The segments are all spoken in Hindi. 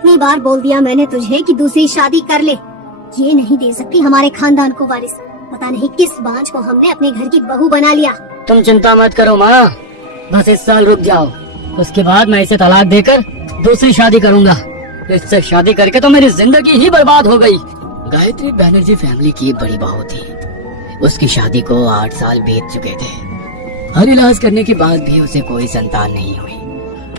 कितनी बार बोल दिया मैंने तुझे कि दूसरी शादी कर ले। ये नहीं दे सकती हमारे खानदान को वारिस। पता नहीं किस बांझ को हमने अपने घर की बहू बना लिया। तुम चिंता मत करो माँ, बस इस साल रुक जाओ, उसके बाद मैं इसे तलाक देकर दूसरी शादी करूंगा। इससे शादी करके तो मेरी जिंदगी ही बर्बाद हो गई। गायत्री बैनर्जी फैमिली की बड़ी बहू थी। उसकी शादी को 8 साल बीत चुके थे। हर इलाज करने के बाद भी उसे कोई संतान नहीं हुई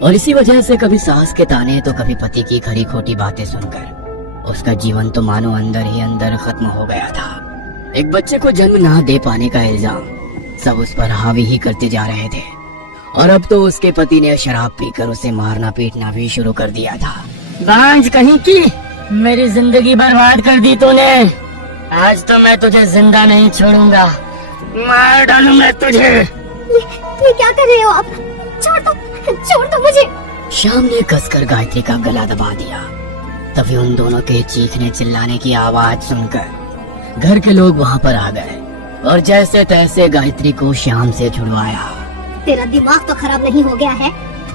और इसी वजह से कभी सास के ताने तो कभी पति की खरी खोटी बातें सुनकर उसका जीवन तो मानो अंदर ही अंदर खत्म हो गया था। एक बच्चे को जन्म ना दे पाने का इल्जाम सब उस पर हावी ही करते जा रहे थे और अब तो उसके पति ने शराब पीकर उसे मारना पीटना भी शुरू कर दिया था। बांझ कहीं की, मेरी जिंदगी बर्बाद कर दी तूने। आज तो मैं तुझे जिंदा नहीं छोड़ूंगा, मार डालूंगा तुझे। ये क्या कर रहे हो आप? छोड़ दो मुझे। श्याम ने कसकर गायत्री का गला दबा दिया। तभी उन दोनों के चीखने चिल्लाने की आवाज सुनकर घर के लोग वहाँ पर आ गए और जैसे तैसे गायत्री को श्याम से छुड़वाया। तेरा दिमाग तो खराब नहीं हो गया है?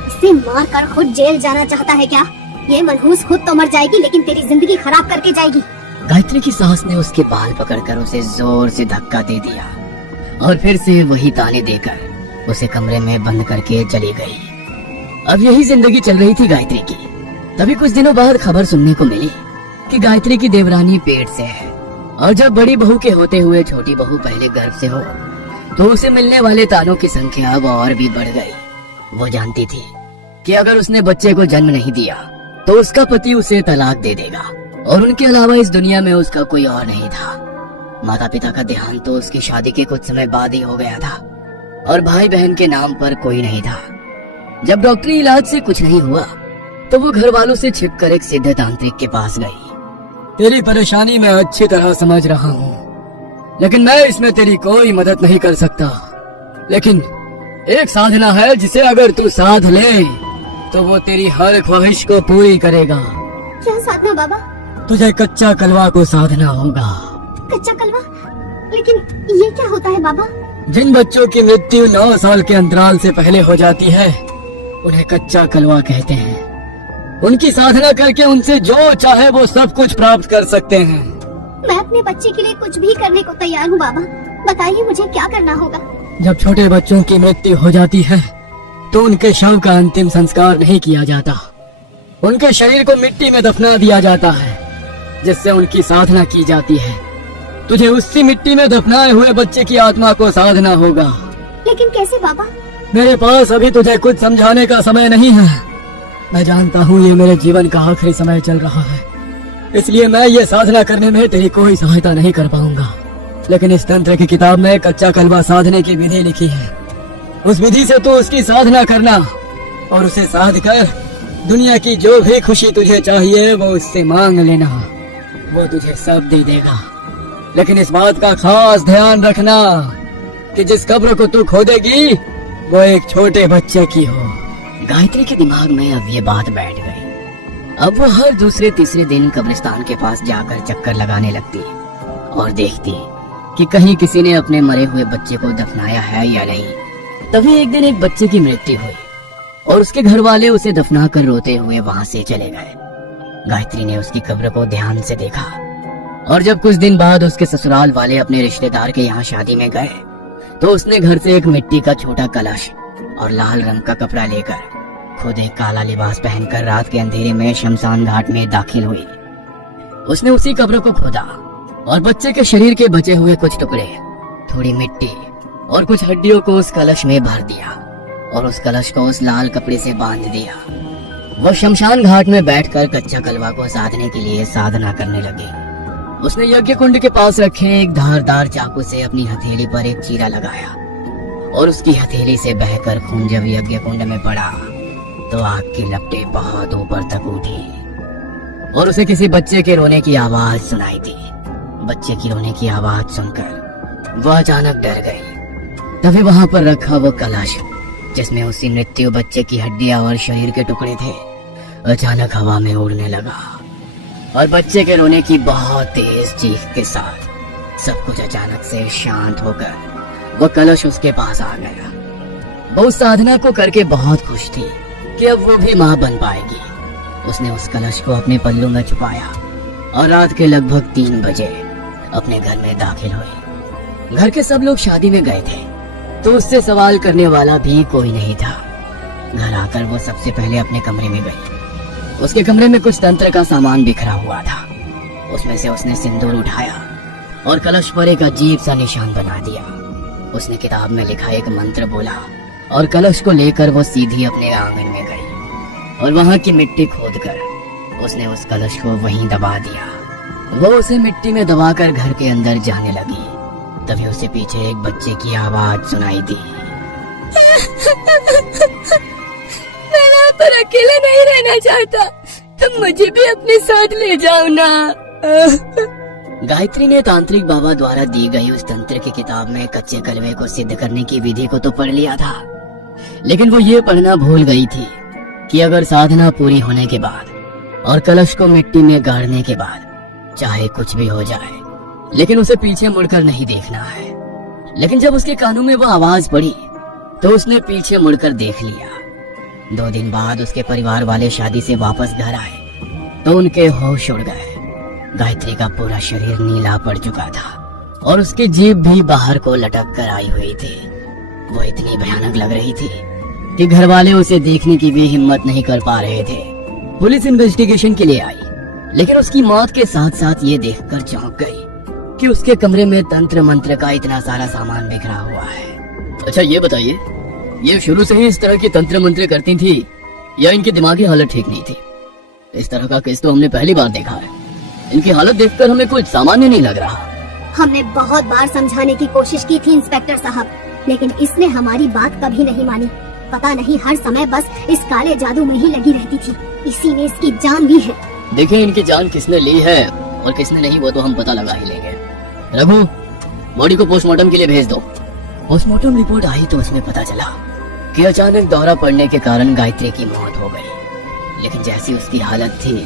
इसे मार कर खुद जेल जाना चाहता है क्या? ये मनहूस खुद तो मर जाएगी लेकिन तेरी जिंदगी खराब करके जाएगी। गायत्री की सास ने उसके बाल पकड़कर उसे जोर से धक्का दे दिया और फिर से वही ताने देकर उसे कमरे में बंद करके चली गई। अब यही जिंदगी चल रही थी गायत्री की। तभी कुछ दिनों बाद खबर सुनने को मिली कि गायत्री की देवरानी पेट से है और जब बड़ी बहू के होते हुए छोटी बहू पहले गर्भ से हो तो उसे मिलने वाले तानों की संख्या अब और भी बढ़ गई। वो जानती थी कि अगर उसने बच्चे को जन्म नहीं दिया तो उसका पति उसे तलाक दे देगा और उनके अलावा इस दुनिया में उसका कोई और नहीं था। माता पिता का देहांत तो उसकी शादी के कुछ समय बाद ही हो गया था और भाई बहन के नाम पर कोई नहीं था। जब डॉक्टरी इलाज से कुछ नहीं हुआ तो वो घर वालों से छिपकर एक सिद्ध तांत्रिक के पास गई। तेरी परेशानी मैं अच्छी तरह समझ रहा हूँ लेकिन मैं इसमें तेरी कोई मदद नहीं कर सकता। लेकिन एक साधना है जिसे अगर तू साध ले तो वो तेरी हर ख्वाहिश को पूरी करेगा। क्या साधना बाबा? तुझे कच्चा कलवा को साधना होगा। कच्चा कलवा? लेकिन ये क्या होता है बाबा? जिन बच्चों की मृत्यु 9 साल के अंतराल से पहले हो जाती है उन्हें कच्चा कलवा कहते हैं। उनकी साधना करके उनसे जो चाहे वो सब कुछ प्राप्त कर सकते हैं। मैं अपने बच्चे के लिए कुछ भी करने को तैयार हूँ बाबा। बताइए मुझे क्या करना होगा? जब छोटे बच्चों की मृत्यु हो जाती है तो उनके शव का अंतिम संस्कार नहीं किया जाता। उनके शरीर को मिट्टी में दफना दिया जाता है जिससे उनकी साधना की जाती है। तुझे उसी मिट्टी में दफनाए हुए बच्चे की आत्मा को साधना होगा। लेकिन कैसे बाबा? मेरे पास अभी तुझे कुछ समझाने का समय नहीं है। मैं जानता हूँ ये मेरे जीवन का आखिरी समय चल रहा है, इसलिए मैं ये साधना करने में तेरी कोई सहायता नहीं कर पाऊंगा। लेकिन इस तंत्र की किताब में कच्चा कलवा साधने की विधि लिखी है। उस विधि से तू उसकी साधना करना और उसे साध कर दुनिया की जो भी खुशी तुझे चाहिए वो उससे मांग लेना। वो तुझे सब दे देगा। लेकिन इस बात का खास ध्यान रखना कि जिस कब्र को तू खोदेगी वो एक छोटे बच्चे की हो। गायत्री के दिमाग में अब ये बात बैठ गई। अब वो हर दूसरे तीसरे दिन कब्रिस्तान के पास जाकर चक्कर लगाने लगती और देखती कि कहीं किसी ने अपने मरे हुए बच्चे को दफनाया है या नहीं। तभी एक दिन एक बच्चे की मृत्यु हुई और उसके घर वाले उसे दफना कर रोते हुए वहाँ से चले गए। गायत्री ने उसकी कब्र को ध्यान से देखा और जब कुछ दिन बाद उसके ससुराल वाले अपने रिश्तेदार के यहाँ शादी में गए तो उसने घर से एक मिट्टी का छोटा कलश और लाल रंग का कपड़ा लेकर खुद एक काला लिबास पहनकर रात के अंधेरे में शमशान घाट में दाखिल हुई। उसने उसी कब्र को खोदा और बच्चे के शरीर के बचे हुए कुछ टुकड़े, थोड़ी मिट्टी और कुछ हड्डियों को उस कलश में भर दिया और उस कलश को उस लाल कपड़े से बांध दिया। वो शमशान घाट में बैठकर कच्चा कलवा को साधने के लिए साधना करने लगी। उसने यज्ञ कुंड के पास रखे एक धारदार चाकू से अपनी हथेली पर एक चीरा लगाया और उसकी हथेली से बहकर खून जब यज्ञ कुंड में पड़ा तो आग की लपटें बहुत ऊपर तक उठी और उसे किसी बच्चे के रोने की आवाज सुनाई दी। बच्चे की रोने की आवाज सुनकर वह अचानक डर गई। तभी वहां पर रखा वो कलश जिसमें उसकी मृत्यु बच्चे की हड्डियां और शरीर के टुकड़े थे अचानक हवा में उड़ने लगा और बच्चे के रोने की बहुत तेज चीख के साथ सब कुछ अचानक से शांत होकर वो कलश उसके पास आ गया। वो उस साधना को करके बहुत खुश थी कि अब वो भी माँ बन पाएगी उसने उस कलश को अपने पल्लू में छुपाया और रात के लगभग 3 बजे अपने घर में दाखिल हुई। घर के सब लोग शादी में गए थे, तो उससे सवाल करने वाला भी कोई नहीं था। घर आकर वो सबसे पहले अपने कमरे में गई। उसके कमरे में कुछ तंत्र का सामान बिखरा हुआ था। उसमें से उसने सिंदूर उठाया और कलश पर एक अजीब सा निशान बना दिया। उसने किताब में लिखा एक मंत्र बोला और कलश को लेकर वो सीधी अपने आंगन में गई और वहां की मिट्टी खोदकर उसने उस कलश को वहीं दबा दिया। वो उसे मिट्टी में दबाकर घर के अंदर जाने लगी। तभी उसे पीछे एक बच्चे की आवाज सुनाई दी। मैं यहाँ पर अकेला नहीं रहना चाहता, तुम मुझे भी अपने साथ ले जाओ ना। गायत्री ने तांत्रिक बाबा द्वारा दी गई उस तंत्र की किताब में कच्चे कलवे को सिद्ध करने की विधि को तो पढ़ लिया था, लेकिन वो ये पढ़ना भूल गई थी कि अगर साधना पूरी होने के बाद और कलश को मिट्टी में गाड़ने के बाद चाहे कुछ भी हो जाए, लेकिन उसे पीछे मुड़कर नहीं देखना है। लेकिन जब उसके कानों में वो आवाज पड़ी तो उसने पीछे मुड़कर देख लिया। 2 दिन बाद उसके परिवार वाले शादी से वापस घर आए तो उनके होश उड़ गए। गायत्री का पूरा शरीर नीला पड़ चुका था और उसकी जीभ भी बाहर को लटक कर आई हुई थी। वो इतनी भयानक लग रही थी कि घर वाले उसे देखने की भी हिम्मत नहीं कर पा रहे थे। पुलिस इन्वेस्टिगेशन के लिए आई, लेकिन उसकी मौत के साथ साथ ये देखकर चौंक गई कि उसके कमरे में तंत्र मंत्र का इतना सारा सामान बिखरा हुआ है। अच्छा ये बताइए, ये शुरू से ही इस तरह की तंत्र मंत्र करती थी या इनकी दिमागी हालत ठीक नहीं थी? इस तरह का केस तो हमने पहली बार देखा है। इनकी हालत देखकर हमें कुछ सामान्य नहीं लग रहा। हमने बहुत बार समझाने की कोशिश की थी इंस्पेक्टर साहब, लेकिन इसने हमारी बात कभी नहीं मानी। पता नहीं हर समय बस इस काले जादू में ही लगी रहती थी, इसी में इसकी जान भी है। देखिए इनकी जान किसने ली है और किसने नहीं वो तो हम पता लगा ही लेंगे। रघु, बॉडी को पोस्टमार्टम के लिए भेज दो। पोस्टमार्टम रिपोर्ट आई तो उसमें पता चला कि अचानक दौरा पड़ने के कारण गायत्री की मौत हो गई। लेकिन जैसी उसकी हालत थी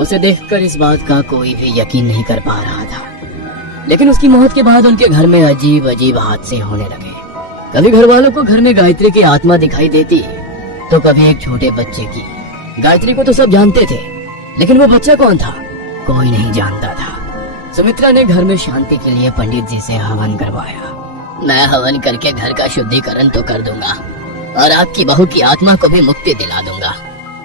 उसे देखकर इस बात का कोई भी यकीन नहीं कर पा रहा था। लेकिन उसकी मौत के बाद उनके घर में अजीब अजीब हादसे होने लगे। कभी घर वालों को घर में गायत्री की आत्मा दिखाई देती तो कभी एक छोटे बच्चे की। गायत्री को तो सब जानते थे, लेकिन वो बच्चा कौन था कोई नहीं जानता था। सुमित्रा ने घर में शांति के लिए पंडित जी से हवन करवाया। मैं हवन करके घर का शुद्धिकरण तो कर दूंगा और आपकी बहू की आत्मा को भी मुक्ति दिला दूंगा,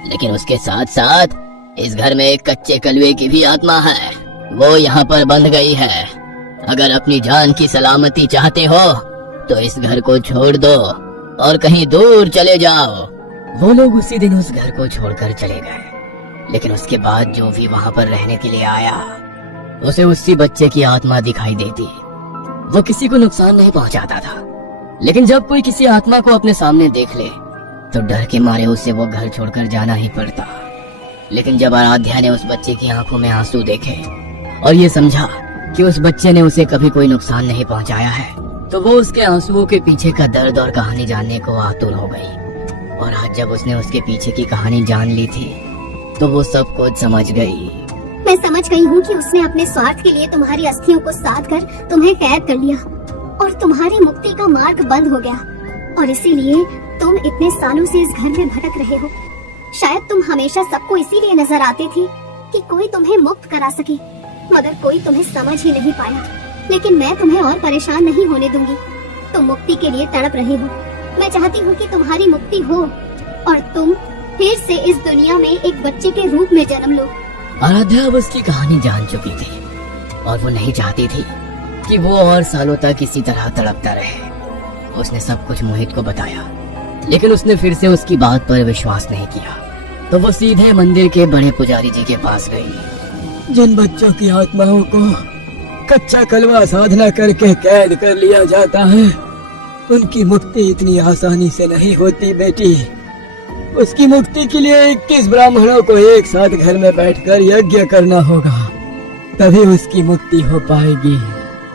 लेकिन उसके साथ साथ इस घर में एक कच्चे कलवे की भी आत्मा है, वो यहाँ पर बंध गई है। अगर अपनी जान की सलामती चाहते हो तो इस घर को छोड़ दो और कहीं दूर चले जाओ। वो लोग उसी दिन उस घर को छोड़कर चले गए, लेकिन उसके बाद जो भी वहाँ पर रहने के लिए आया उसे उसी बच्चे की आत्मा दिखाई देती। वो किसी को नुकसान नहीं पहुँचाता था, लेकिन जब कोई किसी आत्मा को अपने सामने देख ले तो डर के मारे उसे वो घर छोड़कर जाना ही पड़ता। लेकिन जब आराध्या ने उस बच्चे की आंखों में आंसू देखे और ये समझा कि उस बच्चे ने उसे कभी कोई नुकसान नहीं पहुंचाया है, तो वो उसके आंसुओं के पीछे का दर्द और कहानी जानने को आतुर हो गई। और आज जब उसने उसके पीछे की कहानी जान ली थी तो वो सब कुछ समझ गई। मैं समझ गई हूँ कि उसने अपने स्वार्थ के लिए तुम्हारी अस्थियों को साध कर तुम्हें कैद कर लिया और तुम्हारी मुक्ति का मार्ग बंद हो गया, और इसीलिए तुम इतने सालों से इस घर में भटक रहे हो। शायद तुम हमेशा सबको इसीलिए नजर आते थे कि कोई तुम्हें मुक्त करा सके, मगर कोई तुम्हें समझ ही नहीं पाया। लेकिन मैं तुम्हें और परेशान नहीं होने दूंगी। तुम मुक्ति के लिए तड़प रहे हो, मैं चाहती हूँ कि तुम्हारी मुक्ति हो और तुम फिर से इस दुनिया में एक बच्चे के रूप में जन्म लो। आराध्या अब उसकी कहानी जान चुकी थी और वो नहीं चाहती थी कि वो और सालों तक इसी तरह तड़पता रहे। उसने सब कुछ मोहित को बताया, लेकिन उसने फिर से उसकी बात पर विश्वास नहीं किया, तो वो सीधे मंदिर के बड़े पुजारी जी के पास गई। जिन बच्चों की आत्माओं को कच्चा कलवा साधना करके कैद कर लिया जाता है, उनकी मुक्ति इतनी आसानी से नहीं होती बेटी। उसकी मुक्ति के लिए 21 ब्राह्मणों को एक साथ घर में बैठकर यज्ञ करना होगा, तभी उसकी मुक्ति हो पाएगी।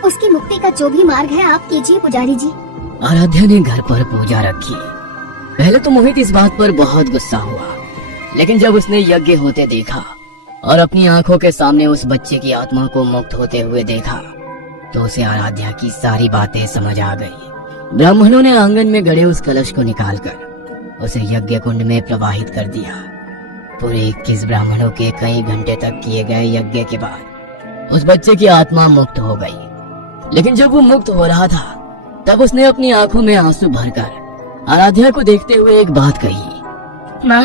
उसकी मुक्ति का जो भी मार्ग है आप कीजिए पुजारी जी। आराध्या ने घर पर पूजा रखी। पहले तो मोहित इस बात पर बहुत गुस्सा हुआ, लेकिन जब उसने यज्ञ होते देखा और अपनी आंखों के सामने उस बच्चे की आत्मा को मुक्त होते हुए देखा, तो उसे आराध्या की सारी बातें समझ आ गई। ब्राह्मणों ने आंगन में गड़े उस कलश को निकालकर उसे यज्ञ कुंड में प्रवाहित कर दिया। पूरे 21 ब्राह्मणों के कई घंटे तक किए गए यज्ञ के बाद उस बच्चे की आत्मा मुक्त हो गई। लेकिन जब वो मुक्त हो रहा था तब उसने अपनी आंखों में आंसू भरकर आराध्या को देखते हुए एक बात कही। माँ,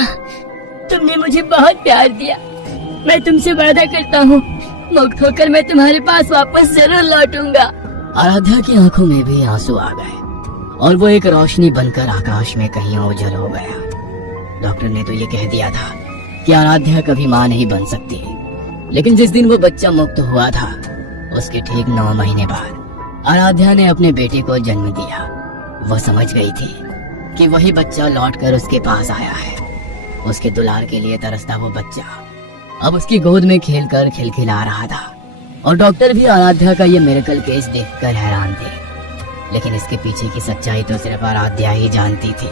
तुमने मुझे बहुत प्यार दिया। मैं तुमसे वादा करता हूँ, मुक्त होकर मैं तुम्हारे पास वापस जरूर लौटूंगा। आराध्या की आंखों में भी आंसू आ गए और वो एक रोशनी बनकर आकाश में कहीं ओझल हो गया। डॉक्टर ने तो ये कह दिया था कि आराध्या कभी माँ नहीं बन सकती, लेकिन जिस दिन वो बच्चा मुक्त हुआ था उसके ठीक 9 महीने बाद आराध्या ने अपने बेटे को जन्म दिया। वो समझ गई थी कि वही बच्चा लौटकर उसके पास आया है। उसके दुलार के लिए तरसता वो बच्चा अब उसकी गोद में खेलकर खिलखिला रहा था और डॉक्टर भी आराध्या का ये मिरेकल केस देखकर हैरान थे। लेकिन इसके पीछे की सच्चाई तो सिर्फ आराध्या ही जानती थी।